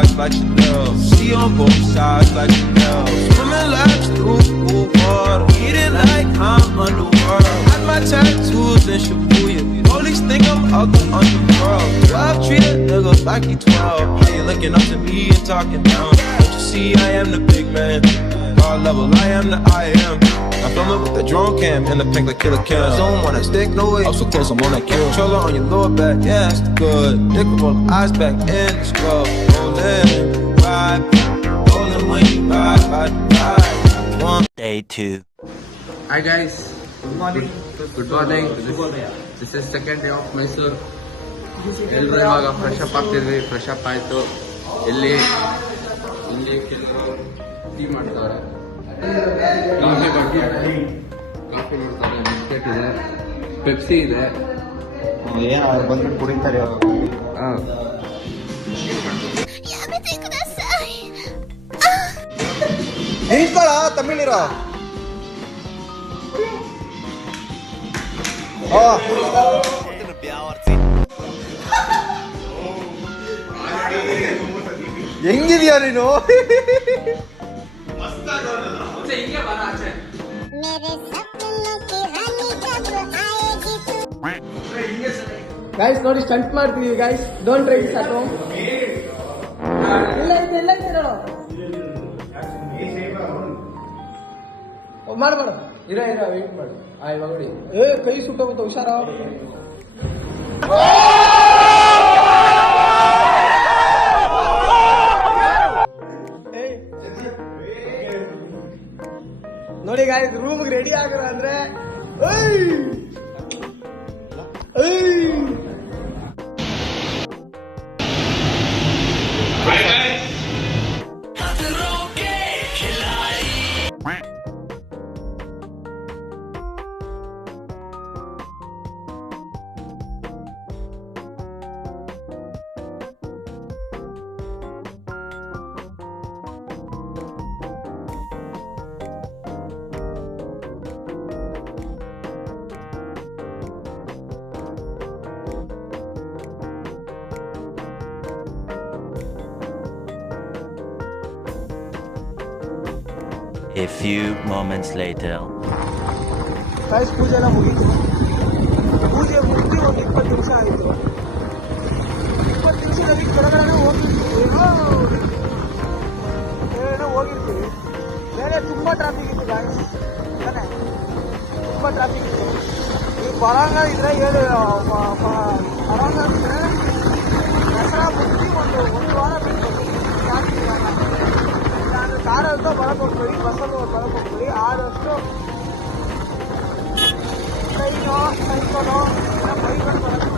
sides like Chanel. See on both sides like Chanel. Swimming laps through water, eating like I'm underworld. Had my tattoos in Shibuya. Police think I'm out the underworld. 12 treat a nigga like he 12. They looking up to me and talking down. Don't you see I am the big man? God level, I am the I am. I'm filming with the drone cam and the pink like Killer Cam. Zone one, I stick no way. I'm so close, I'm on that kill. Controller on your lower back, yeah, that's good. Dick roll eyes back in the scrub. Rollin', ride, rollin' when you ride. One. Day 2. Hi guys. Good morning. This is second day of Mysore. ಎಲ್ಲರೂ ಇವಾಗ fresh up ಆಗ್ತಿದ್ವಿ. Fresh up ಆಯಿತು. ಇಲ್ಲಿ ಕೆಲವರು tea ಮಾಡ್ತಾರೆ, coffee ಮಾಡ್ತಾರೆ, biscuit ಇದೆ, Pepsi ಇದೆ. ಬಂದ್ಬಿಟ್ಟು ಕುಡಿತಾರೆ. ನಿಂತ್ಕೊಳ ತಮಿಳಿರೋ. ಹೆಂಗಿದ್ಯಾ ನೀನು? ಗೈಸ್ ನೋಡಿ, ಸ್ಟಂಟ್ ಮಾಡ್ತೀವಿ guys. Don't try this at home. ಇಲ್ಲ ನೋಡು, ಮಾಡ್ಬೇಡ. ಇರ ವೇಟ್ ಮಾಡು. ಇವಾಗ ನೋಡಿ, ಕೈ ಸುಟ್ಟೋಗುತ್ತೆ, ಹುಷಾರ. ನೋಡಿ ಗಾಯ್ಸ್, ರೂಮ್ ರೆಡಿ ಆಗಲ್ಲ ಅಂದ್ರೆ A few moments later. Guys, ಪೂಜೆ ಎಲ್ಲ ಮುಗೀತು. ಪೂಜೆ ಮುಗಿದು ಒಂದು 20 ನಿಮಿಷ ಆಯಿತು. 20 ನಿಮಿಷದಲ್ಲಿ ಕೆಳಗಡೆ ಹೋಗಿರ್ತೀವಿ. ಮೇಲೆ ತುಂಬ ಟ್ರಾಫಿಕ್ ಇತ್ತು ಗಾಯ್ಸ್. ತಾನೆ, ತುಂಬ ಟ್ರಾಫಿಕ್ ಇತ್ತು. ಈಗ ಬರಂಗ ಇದ್ರೆ ಬರಂಗ ಇದ್ರೆ ದಸರಾ ಮುಗಿಸಿ ಒಂದು ವಾರ ಬೇಕು. ನಾನು ಕಾರಲ್ಲಿ ಬರಕ್ಕೆ ಹೋಗ್ತೀವಿ, ಬಸ್ಸಲ್ಲಿ ಬರಕ್ಕೆ ಹೋಗ್ತೀವಿ. ಆದಷ್ಟು ಟ್ರೈನು, ಸೈಕಲು, ಬೈಕಲ್ಲಿ ಬರಕ್ಕೆ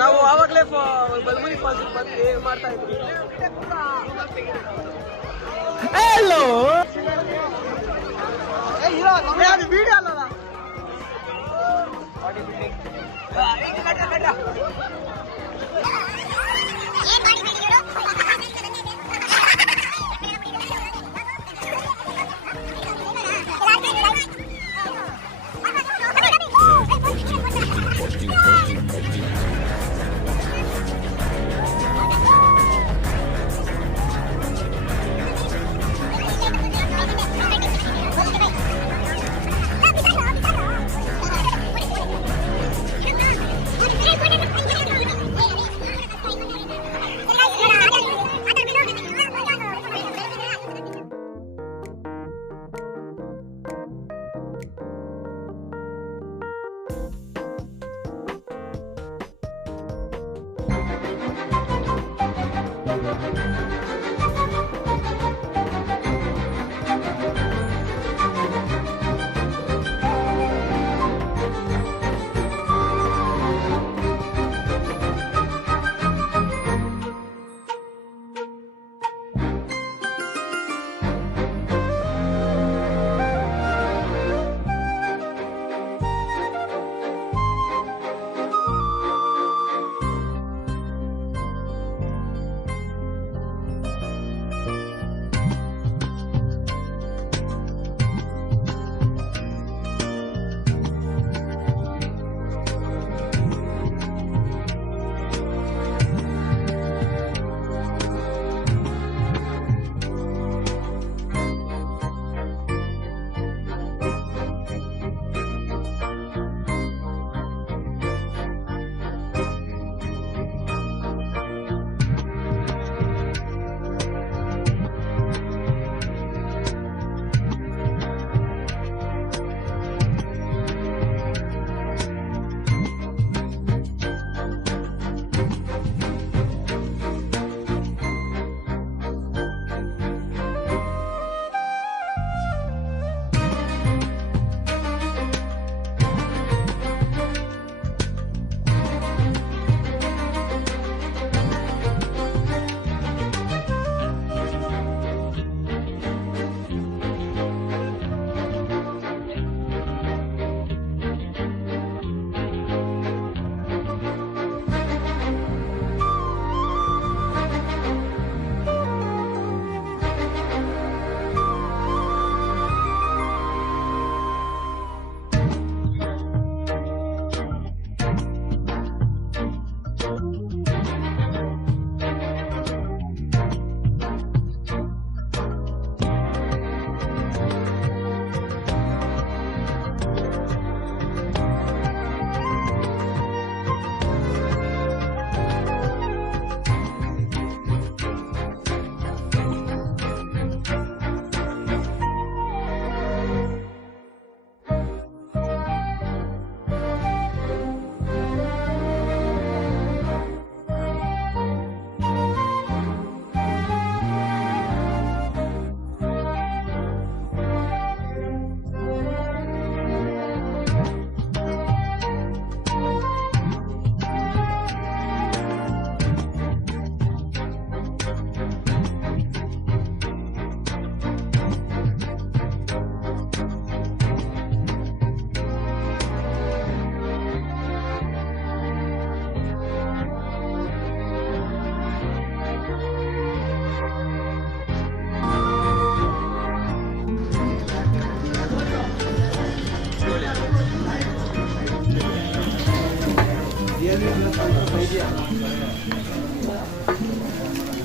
ನಾವು ಆವಾಗಲೇ ಬಲ್ಮುರಿ ಫಾಲ್ಸ್ ಬಂದು ಮಾಡ್ತಾ ಇದ್ವಿ. ಹಲೋ, ಅದು ವಿಡಿಯೋ ಅಲ್ಲ.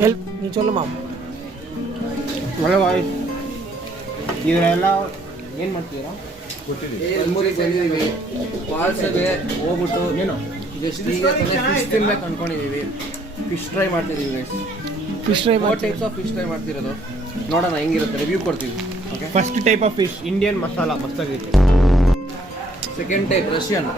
ಹೆಲ್ಪ್ ನೀ ಚೊಲ್ಲು ಮಾಮ್. ಒಳ್ಳೆ ಬಾಯ್ ಇವರೆಲ್ಲ ಏನು ಮಾಡ್ತೀರಾ? ಎಲ್ಮೂರಿಗೆ ಬಂದಿದ್ದೀವಿ. ಫಾಲ್ಸ್ಗೆ ಹೋಗ್ಬಿಟ್ಟು ಜಸ್ಟ್ ಈಗ ಫಿಶ್ ತಿನ್ಬೇಕು ಅನ್ಕೊಂಡಿದ್ದೀವಿ. ಫಿಶ್ ಟ್ರೈ ಮಾಡ್ತಿದ್ದೀವಿ. Fish fry four types of fish try ಮಾಡ್ತಿರೋದು. ನೋಡೋಣ ಹೆಂಗಿರುತ್ತೆ, ರಿವ್ಯೂ ಕೊಡ್ತೀವಿ. Okay, first type of fish Indian masala ಮಸ್ತಾಗೈತೆ. Second type Russian.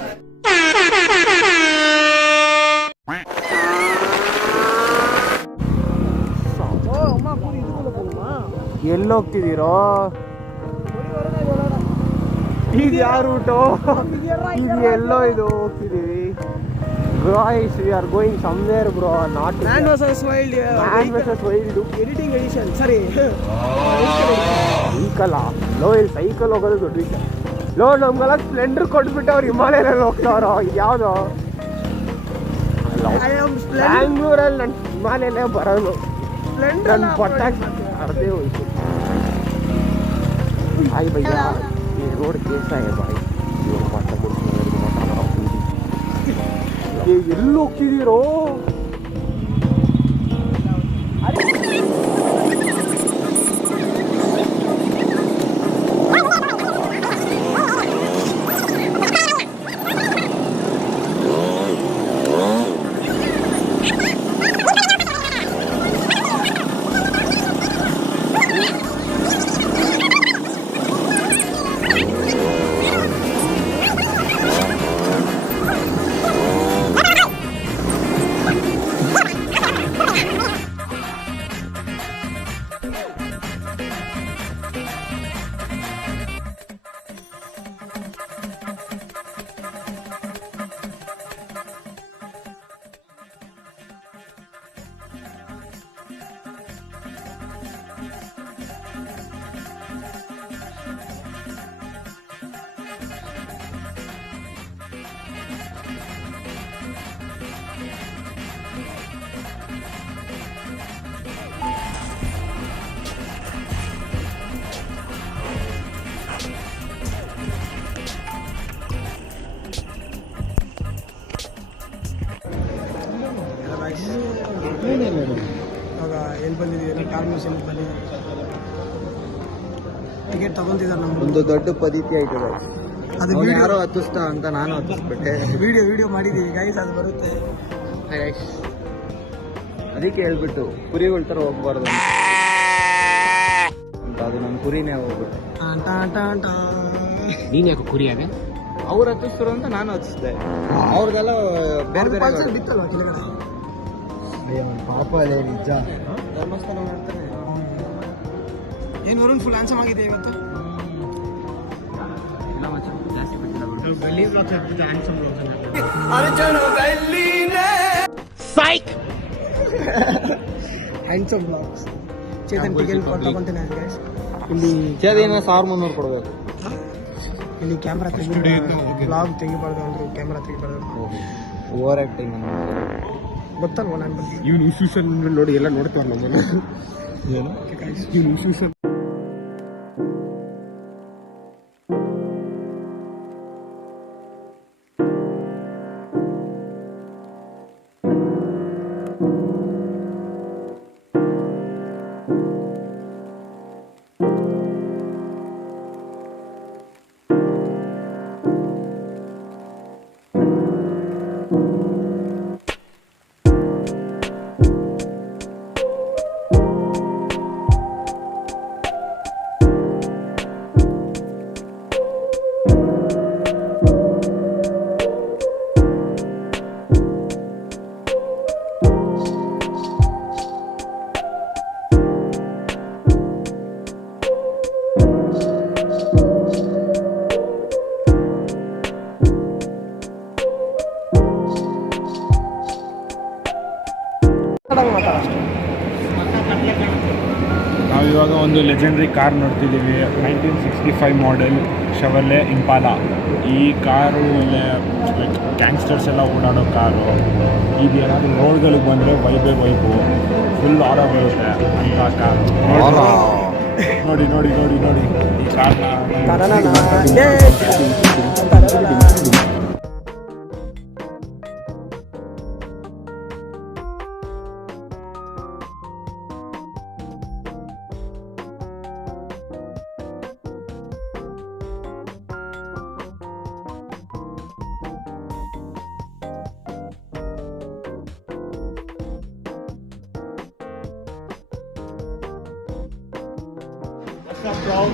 ಎಲ್ಲಿ ಹೋಗ್ತಿದ್ದೀರೋ? ಇದು ಯಾವ ರೂಟು? ಇದು ಎಲ್ಲೋ ಇದು ಹೋಗ್ತಿದ್ದೀವಿ. Guys, we are going somewhere bro, not man versus wild. Man versus Wild. Editing edition. ಸರಿ ಸೈಕಲ್ ಲೋ, ಇಲ್ಲಿ ಸೈಕಲ್ ಹೋಗೋದು ದೊಡ್ಡ ವಿಷಯ. ಲೋ, ನಮ್ಗೆಲ್ಲ ಸ್ಪ್ಲೆಂಡರ್ ಕೊಟ್ಬಿಟ್ಟು ಅವ್ರು ಹಿಮಾಲಯಲ್ಲಿ ಹೋಗ್ತಾರೋ ಯಾವುದು? ಬ್ಯಾಂಗ್ಳೂರಲ್ಲಿ ನನ್ನ ಹಿಮಾಲಯನೇ ಬರೋದು. ನನ್ನ ಪಟ್ಟಾಗಿ ಅರ್ಧೇ ಹೋಯ್ತು. ಆಯ್ ಭಯ್ಯ, ಈ ರೋಡ್ ಕೇಸ है भाई. ಎಲ್ಲಿ ಹೋಗ್ತಿದ್ದೀರೋ? ಇವಾಗ ಎಲ್ಲಿ ಬಂದಿದ್ದೀವಿ? ಕಾರ್ ಮ್ಯೂಸಿಯಮ್ಗೆ ಬಂದಿದ್ದೀವಿ. ಟಿಕೆಟ್ ತಗೊಂತಿದ್ದಾರೆ ನಮ್ಗೆ. ಒಂದು ದೊಡ್ಡ ಪದ್ಧತಿ ಆಯ್ತದೆ. ಅದು ಅವ್ನು ವಿಡಿಯೋ ಯಾರೋ ಹತ್ತಿಸ್ತ ಅಂತ ನಾನು ಹತ್ತಿಸ್ಬಿಟ್ಟೆ. ವಿಡಿಯೋ ಮಾಡಿದ್ದೀವಿ ಗೈಸ್, ಅದು ಬರುತ್ತೆ. ಅದಕ್ಕೆ ಹೇಳ್ಬಿಟ್ಟು ಕುರಿಗಳ ಥರ ಹೋಗ್ಬಾರ್ದು ಅಂತ. ಅದು ನಮ್ಮ ಕುರಿನೇ ಹೋಗ್ಬಿಟ್ಟು. ನೀನು ಯಾಕೆ ಕುರಿಯಾಗ? ಅವ್ರು ಹತ್ತಿಸ್ರು ಅಂತ ನಾನು ಹತ್ತಿಸ್ದೆ. ಅವ್ರದೆಲ್ಲ ಬೇರೆ ಬೇರೆ ಗಾಡಿ. ಬಿತ್ತಲ್ವಾ ಕೆಳಗಡೆ? ಪಾಪ ಅದೇ ನಿಜ. ಧರ್ಮಸ್ಥಳ ಮಾಡ್ತಾರೆ. ಏನು ವರುಣ್ ಫುಲ್ ಹ್ಯಾನ್ಸಮ್ ಆಗಿದೆ ಇವತ್ತು. Handsome blogs. ಚೇತನ್ ಟಿಕೆಟ್ ತಗೊಂತೀನಿ ಗೈಸ್. ಇಲ್ಲಿ ಚೇದೇನ 1300 ಕೊಡಬೇಕು. ಇಲ್ಲಿ ಕ್ಯಾಮ್ರಾ ತೆಗಿಬಾರ್ದು, ಬ್ಲಾಗ್ ತೆಗಿಬಾರ್ದು ಅಂದ್ರೆ ಕ್ಯಾಮ್ರಾ ತೆಗಿಬಾರ್ದು. ಓವರ್ ಆಕ್ಟಿಂಗ್ ಗೊತ್ತಲ್ವ ನಾನು ಬಗ್ಗೆ. ಇವನು ಇಶ್ಯೂಷನ್ ನೋಡಿ ಎಲ್ಲ ನೋಡ್ತಾರ ನಮ್ಮನ್ನ. ಏನು ಇವನು ಇಶ್ಯೂಷನ್ ನಾವಿವಾಗ ಒಂದು ಲೆಜೆಂಡ್ರಿ ಕಾರ್ ನೋಡ್ತಿದ್ದೀವಿ. 1965 ಮಾಡೆಲ್ ಶೆವರ್ಲೆ ಇಂಪಾಲಾ. ಈ ಕಾರು ಲೈಕ್ ಗ್ಯಾಂಗ್ಸ್ಟರ್ಸ್ ಎಲ್ಲ ಓಡಾಡೋ ಕಾರು. ಇದು ಏನಾದರೂ ರೋಡ್ಗಳಿಗೆ ಬಂದರೆ ವೈಬು ಫುಲ್ ಆರ ಬರುತ್ತೆ ಅಂತ ಕಾರು. ನೋಡಿ ನೋಡಿ ನೋಡಿ ನೋಡಿ ಈ ಕಾರ್ನ.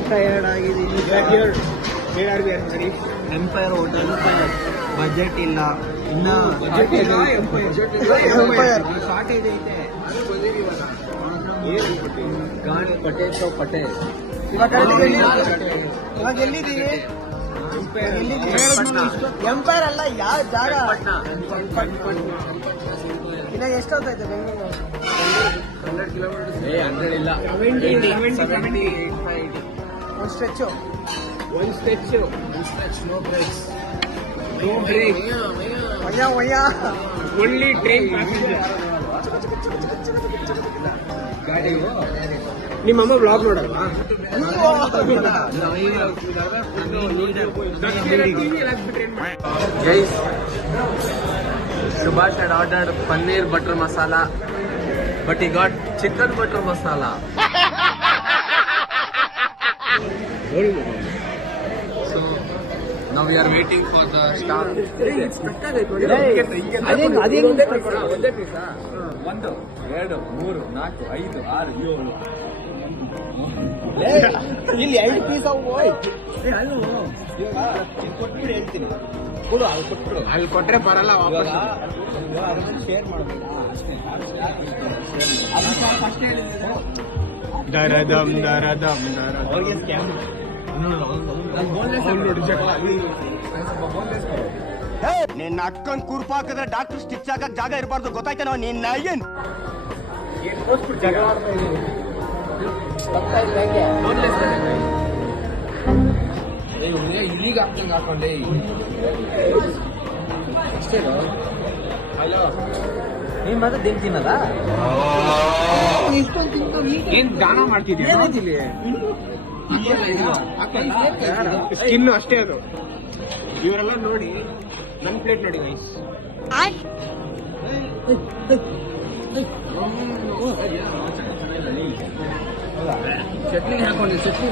ಟಯರ್ಡ್ ಆಗಿದ್ದೀನಿ. ನೋಡಿ ಎಂಪೈರ್ ಹೋಟೆಲ್ ಬಜೆಟ್ ಇಲ್ಲ ಇನ್ನ ಶಾರ್ಟೇಜ್ ಐತೆ. ಗಾಡಿ ಪಟೇ ಇವಾಗ ಎಲ್ಲಿದ್ದೀವಿ? ಎಂಪೈರ್ ಅಲ್ಲ, ಯಾವ ಜಾಗ? ಇನ್ನ ಎಷ್ಟೊತ್ತಾಯ್ತು ಬೆಂಗಳೂರು? 100 ಕಿಲೋಮೀಟರ್ಸ್. 100 ಇಲ್ಲ, 70. ಒಂದು ಸ್ಟ್ರೆಚ್ಚು. No breaks. ಒಯ್ಯ ಓನ್ಲಿ ಟ್ರೈನ್ ಪ್ಯಾಸೆಂಜರ್. ನಿಮ್ಮಮ್ಮ ಬ್ಲಾಗ್ ನೋಡಲ್ವಾ? Guys, Subhash had ordered paneer butter masala, but he got chicken butter masala. So now we are waiting for the staff. ಒಂದೇ ಪೀಸಾ? 1, 2, 3, 4, 5, 6, 7. ಇಲ್ಲಿ 2 ಪೀಸ್ ಅವು. ಕೊಟ್ಬಿಟ್ಟು ಹೇಳ್ತೀನಿ. ಅಲ್ಲಿ ಕೊಟ್ರೆ ಬರಲ್ಲ ವಾಪಸ್. ಶೇರ್ ಮಾಡೋದಿಲ್ಲ ಅವ್ರಿಗೆ ಸ್ಕ್ಯಾಮ್. ನಿನ್ನ ಅಕ್ಕನ್ ಕುರ್ಪ ಹಾಕಿದ್ರೆ ಡಾಕ್ಟರ್ ಸ್ಟಿಚ್ ಹಾಕಕ್ ಜಾಗ ಇರಬಾರ್ದು, ಗೊತ್ತಾಯ್ತೇನೋ? ನಿನ್ನ ಏನ್ ಈಗ ಹಾಕ್ತಂಗ ಹಾಕೊಂಡೆ ನೀನ್ ಮಾತ್ರ ದೇನ್ ತಿನ್ನಲ್ಲ. ಏನ್ ದಾನ ಮಾಡ್ತಿದ್ಯಾ? ಸ್ಕಿನ್ ಅಷ್ಟೇ ಅದು. ಇವರೆಲ್ಲ ನೋಡಿ ನನ್ ಪ್ಲೇಟ್ ನೋಡಿ ಗೈಸ್. ಚಟ್ನಿ ಹಾಕೊಂಡೆ. ಚಟ್ನಿ